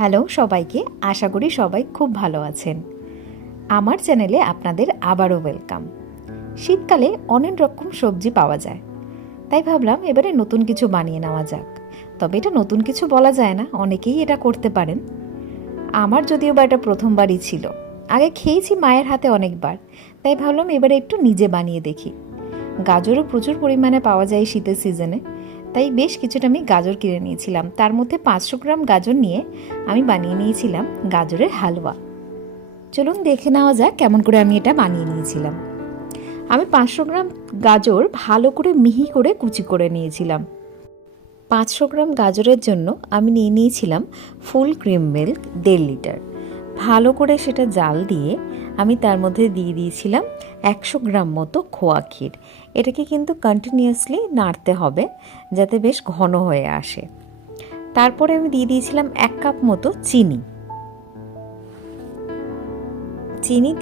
Hello সবাইকে, আশা করি সবাই খুব ভালো আছেন। আমার চ্যানেলে আপনাদের আবারও ওয়েলকাম। শীতকালে অনেক রকম সবজি পাওয়া যায়, তাই ভাবলাম এবারে নতুন কিছু বানিয়ে নেওয়া যাক। তবে এটা নতুন কিছু বলা যায় না, অনেকেই এটা করতে পারেন। আমার যদিও বা এটা প্রথমবারই ছিল, আগে খেয়েছি মায়ের হাতে অনেকবার, তাই ভাবলাম এবারে একটু নিজে বানিয়ে দেখি। গাজরও প্রচুর পরিমাণে পাওয়া যায় শীতের সিজনে, তাই বেশ কিছুটা আমি গাজর কিনে নিয়েছিলাম। তার মধ্যে 500 গ্রাম গাজর নিয়ে আমি বানিয়ে নিয়েছিলাম গাজরের হালুয়া। চলুন দেখে নেওয়া যাক কেমন করে আমি এটা বানিয়ে নিয়েছিলাম। আমি 500 গ্রাম গাজর ভালো করে মিহি করে কুচি করে নিয়েছিলাম। 500 গ্রাম গাজরের জন্য আমি নিয়ে নিয়েছিলাম ফুল ক্রিম মিল্ক 1.5 লিটার। ভালো করে সেটা জাল দিয়ে আমি তার মধ্যে দিয়ে দিয়েছিলাম 100 গ্রাম মতো খোয়া ক্ষীর। এটাকে কিন্তু কন্টিনিউয়াসলি নাড়তে হবে যাতে বেশ ঘন হয়ে আসে। তারপরে আমি দিয়ে দিয়েছিলাম 1 কাপ মতো চিনি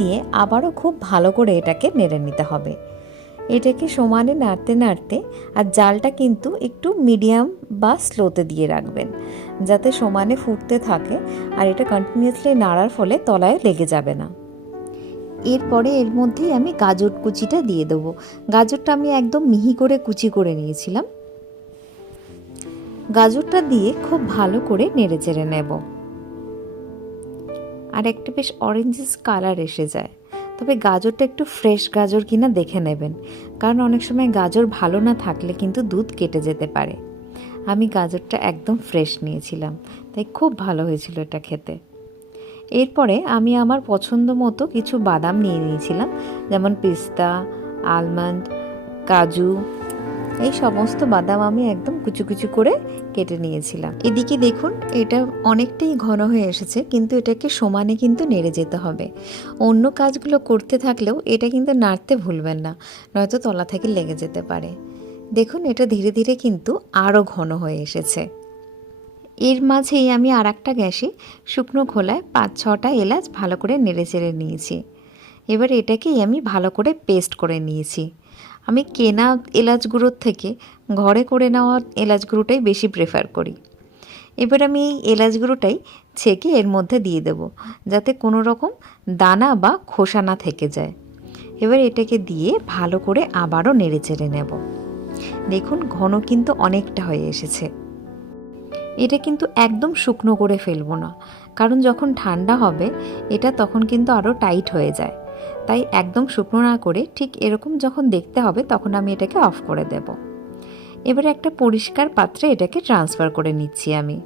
দিয়ে আবারও খুব ভালো করে এটাকে নেড়ে নিতে হবে। এটাকে সমানে নাড়তে নাড়তে, আর জালটা কিন্তু একটু মিডিয়াম বা স্লোতে দিয়ে রাখবেন যাতে সমানে ফুটতে থাকে, আর এটা কন্টিনিউয়াসলি নাড়ার ফলে তলায় লেগে যাবে না। এরপরে এর মধ্যেই আমি গাজর কুচিটা দিয়ে দেবো। গাজরটা আমি একদম মিহি করে কুচি করে নিয়েছিলাম। গাজরটা দিয়ে খুব ভালো করে নেড়ে চেড়ে নেব। আর একটা বেশ অরেঞ্জিস কালার এসে যায়। তবে গাজরটা একটু ফ্রেশ গাজর কিনা দেখে নেবেন, কারণ অনেক সময় গাজর ভালো না থাকলে কিন্তু দুধ কেটে যেতে পারে। আমি গাজরটা একদম ফ্রেশ নিয়েছিলাম, তাই খুব ভালো হয়েছিল এটা খেতে। এরপরে আমি আমার পছন্দ মতো কিছু বাদাম নিয়ে নিয়েছিলাম, যেমন পিস্তা, আলমন্ড, কাজু। এই সমস্ত বাদাম আমি একদম কুচু কুচু করে কেটে নিয়েছিলাম। এদিকে দেখুন এটা অনেকটাই ঘন হয়ে এসেছে, কিন্তু এটাকে সমানে কিন্তু নেড়ে যেতে হবে। অন্য কাজগুলো করতে থাকলেও এটা কিন্তু নাড়তে ভুলবেন না, নয়তো তলা থেকে লেগে যেতে পারে। দেখুন এটা ধীরে ধীরে কিন্তু আরও ঘন হয়ে এসেছে। এর মাঝেই আমি আর একটা গ্যাসে শুকনো খোলায় 5-6টা এলাচ ভালো করে নেড়ে চেড়ে নিয়েছি। এবার এটাকেই আমি ভালো করে পেস্ট করে নিয়েছি। আমি কেনা এলাচ গুঁড়োর থেকে ঘরে করে নেওয়া এলাচ গুঁড়োটাই বেশি প্রেফার করি। এবার আমি এই এলাচ গুঁড়োটাই ছেঁকে এর মধ্যে দিয়ে দেব, যাতে কোনো রকম দানা বা খোসা না থেকে যায়। এবার এটাকে দিয়ে ভালো করে আবারও নেড়ে চেড়ে নেব। দেখুন ঘন কিন্তু অনেকটা হয়ে এসেছে। এটা কিন্তু একদম শুকনো করে ফেলবো না, কারণ যখন ঠান্ডা হবে এটা তখন কিন্তু আরও টাইট হয়ে যায়। তাই একদম শুকনো না করে ঠিক এরকম যখন দেখতে হবে তখন আমি এটাকে অফ করে দেব। এবারে একটা পরিষ্কার পাত্রে এটাকে ট্রান্সফার করে নিচ্ছি আমি।